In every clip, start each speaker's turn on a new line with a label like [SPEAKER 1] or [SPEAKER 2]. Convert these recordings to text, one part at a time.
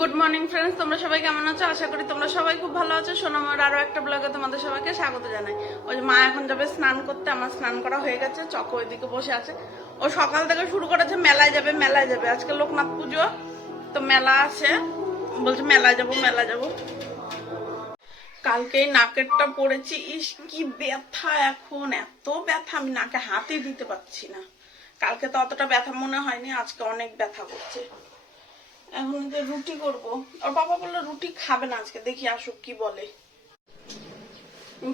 [SPEAKER 1] Good morning friends তোমরা সবাই কেমন আছো? আশা করি তোমরা সবাই খুব ভালো আছো। সোনামার আরও একটা ব্লগে তোমাদের সবাইকে স্বাগত জানাই। ওই যে মা এখন যাবে স্নান করতে, আমার স্নান করা হয়ে গেছে। চকো ওইদিকে বসে আছে। ও সকাল থেকে শুরু করেছে, মেলায় যাবে মেলায় যাবে। আজকে লোকনাথ পুজো, তো মেলা আছে। বলছে মেলায় যাব মেলা যাব। কালকে নাকেরটা পড়েছি। ইস, কি ব্যথা এখন। এত ব্যথা, আমি নাকে হাতই দিতে পারছি না। কালকে তো অতটা ব্যথা মনে হয়নি, আজকে অনেক ব্যথা করছে। এখন রুটি করব। আর বাবা বলল রুটি খাবে না আজকে, দেখি আসুক কি বলে।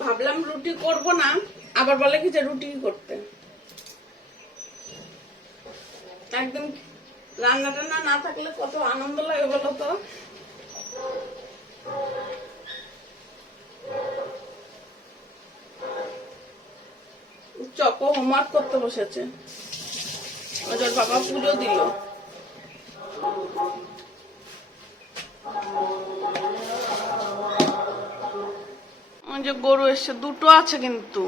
[SPEAKER 1] ভাবলাম রুটি করব না, আবার বলে কি যে রুটি করতে। একদম রান্না টান্না না থাকলে কত আনন্দ লাগে বলো তো। চকো হোমওয়ার্ক করতে বসেছে। ওদের বাবা পুজো দিল। যে গরু এসছে দুটো আছে কিন্তু।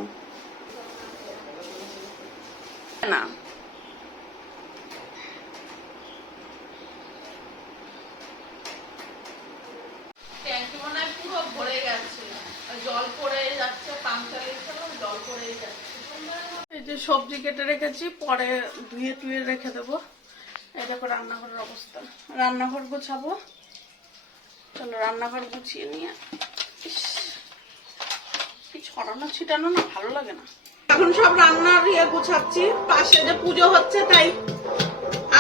[SPEAKER 1] না। এই যে সবজি কেটে রেখেছি পরে ধুয়ে টুয়ে রেখে দেবো। এই দেখো রান্নাঘরের অবস্থা। রান্নাঘর গোছাবো। চলো রান্নাঘর গুছিয়ে নিয়ে ইস, কি ছড়ানো ছিটানো না ভালো লাগে না। এখন সব রান্নার ইয়ে গুছাচ্ছি পাশে যে পুজো হচ্ছে তাই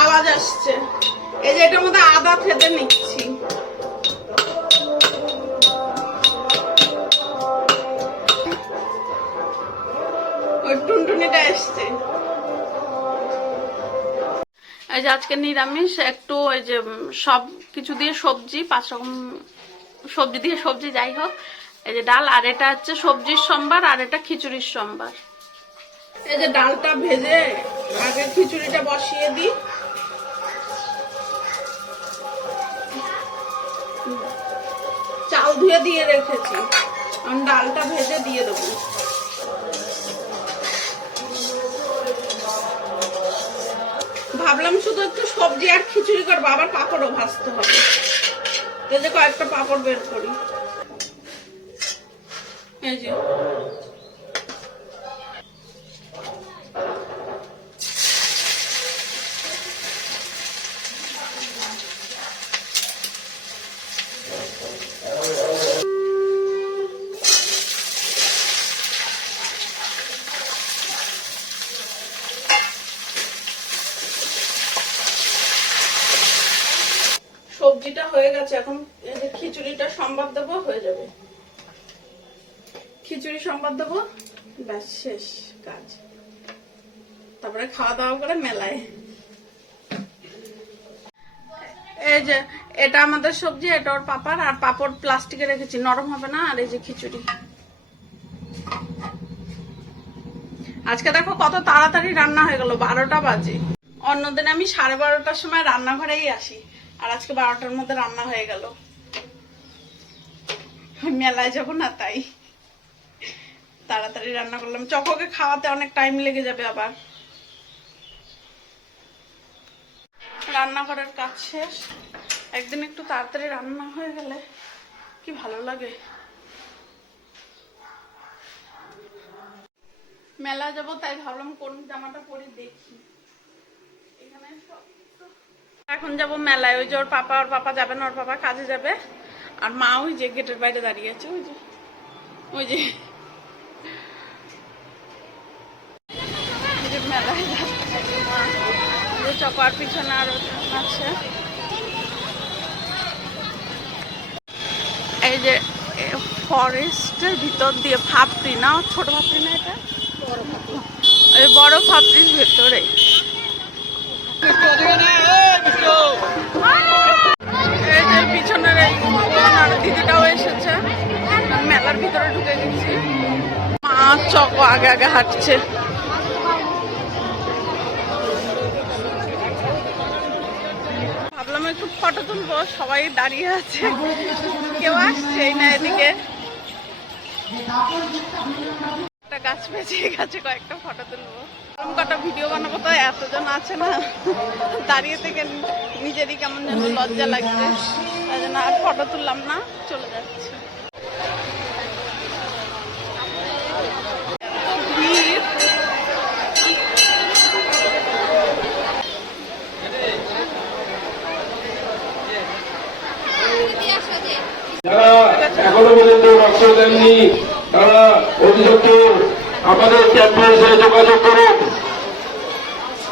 [SPEAKER 1] আওয়াজ আসছে। এই যে এটার মধ্যে আদা থেতে নিচ্ছি। টুনটুনিটা এসছে। এই যে আজকে নিরামিষ একটু ওই যে সব কিছু দিয়ে সবজি পাঁচ রকম সবজি দিয়ে সবজি যাই হোক। এই যে ডাল, আর এটা হচ্ছে সবজির সম্বার, আর এটা খিচুড়ির সম্বার। এই যে ডালটা ভেজে আগে খিচুড়িটা বসিয়ে দিই। চাল ধুয়ে দিয়ে রেখেছি। আমি ডালটা ভেজে দিয়ে দেবো। ভাবলাম শুধু একটু সবজি আর খিচুড়ি করব, আবার পাঁপড়ও ভাজতে হবে। যে কয়েকটা পাঁপড় বের করি। এই যে। সবজিটা হয়ে গেছে এখন খিচুড়িটা সম্বাদ দেবো হয়ে যাবে। খিচুড়ি সম্বাদ দেবো? ব্যাস, শেষ কাজ। তারপরে খাওয়া দাওয়া করে মেলায়। এই যে, এটা আমাদের সবজি, এটা ওর পাপার, আর পাপড় প্লাস্টিকে রেখেছি। নরম হবে না, আর এই যে খিচুড়ি। আজকে দেখো কত তাড়াতাড়ি রান্না হয়ে গেল, বারোটা বাজে। অন্যদিন আমি সাড়ে বারোটার সময় রান্নাঘরেই আসি, আর আজকে বারোটার মধ্যে রান্না হয়ে গেল। মেলায় যাব না তাই। তাড়াতাড়ি রান্না করলাম। চকোকে খাওয়াতে অনেক টাইম লেগে যাবে আবার। রান্নাঘরের কাজ শেষ। একদিন একটু তাড়াতাড়ি রান্না হয়ে গেলে কি ভালো লাগে। মেলা যাব, তাই ভাবলাম কোন জামাটা পরে দেখি। এখানে যাব মেলায়। ওই যে ওর পাপা ওর পাপা যাবে না, ওর পাপা কাজে যাবে। আর মা ওই যে গেটের বাইরে দাঁড়িয়ে আছে, ওই যে ওই যে যে মেলায় যে চপার পিছনে আর আছে। এই যে ফরেস্টের ভিতর দিয়ে ফাপড়ি, না? ছোট ফাপড়ি না এটা? ওই বড় ফাপড়ির ভেতরে। এই যে পিছনের এসেছে। মেলার ভিতরে ঢুকে গেছি। মা চকো আগে আগে হাঁটছে। ভাবলাম একটু ফটো তুলবো, সবাই দাঁড়িয়ে আছে। কেউ আসছেই না এদিকে একটা গাছ পেয়েছি গাছে কয়েকটা ফটো তুলবো। আমি কটা ভিডিও বানাবো তো এতজন আছে না। দাঁড়িয়ে থেকে নিজেরই কেমন যেন লজ্জা লাগছে। তাই জন্য আর ফটো তুললাম না, চলে যাচ্ছে এত ভিড়
[SPEAKER 2] যারা এখনও রক্ত দেননি। তারা অভিযুক্ত আমাদের ক্যাম্পে এসে যোগাযোগ করুন।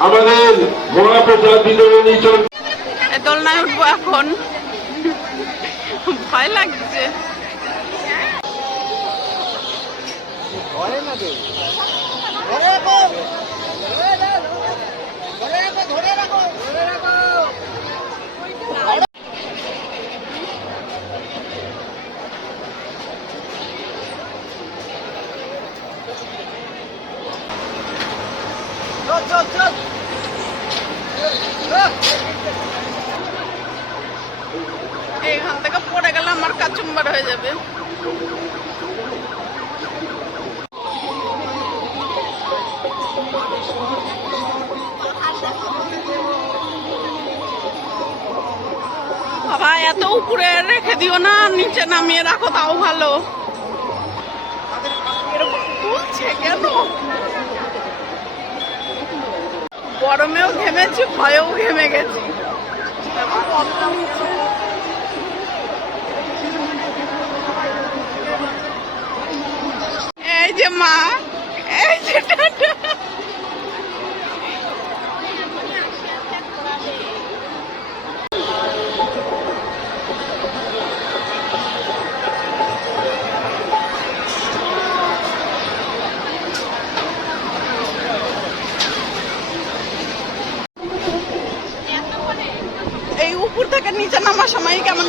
[SPEAKER 2] আমাদের মহাপ্রসাদ বিতরণী চলছে
[SPEAKER 1] এই দোলনায় উঠবো এখন। ভয় লাগছে। এইখান থেকে পড়ে গেলে আমার কাচুম্বার হয়ে যাবে। বাবা, এত উপরে রেখে দিও না, নিচে নামিয়ে রাখো, তাও ভালো। তুলছে কেন? গরমেও ঘেমেছি ভয়েও ঘেমে গেছি। এই যে মা এই যে টাটা।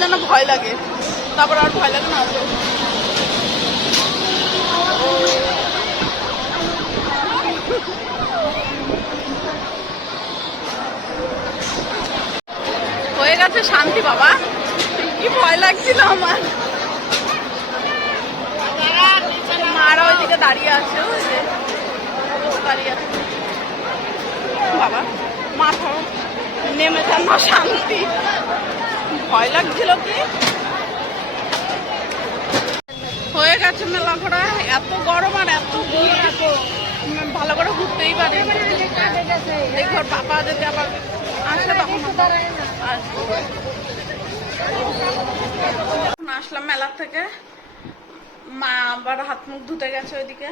[SPEAKER 1] যেন ভয় লাগে। তারপর আর ভয় লাগে না হয়ে গেছে শান্তি বাবা। কি ভয় লাগছিল আমার। মারা ওইদিকে দাঁড়িয়ে আছে দাঁড়িয়ে আছে। বাবা, মাথা নেমে যান শান্তি। ভয় লাগছিল কি? হয়ে গেছে মেলা ঘোরা এত গরম আর এত ভিড় ভালো করে ঘুরতেই পারি দেখি যদি আবার আসে তখন আসলাম মেলা থেকে। মা আবার হাত মুখ ধুতে গেছে ওইদিকে।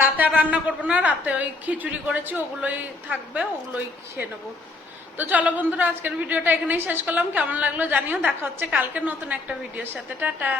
[SPEAKER 1] রাতে আর রান্না করব না, রাতে ওই খিচুড়ি করেছি, ওগুলোই থাকবে, ওগুলোই খেয়ে নেব। তো চলো বন্ধুরা, আজকের ভিডিওটা এখানেই শেষ করলাম। কেমন লাগল জানিও। দেখা হচ্ছে কালকে নতুন একটা ভিডিওর সাথে। টাটা।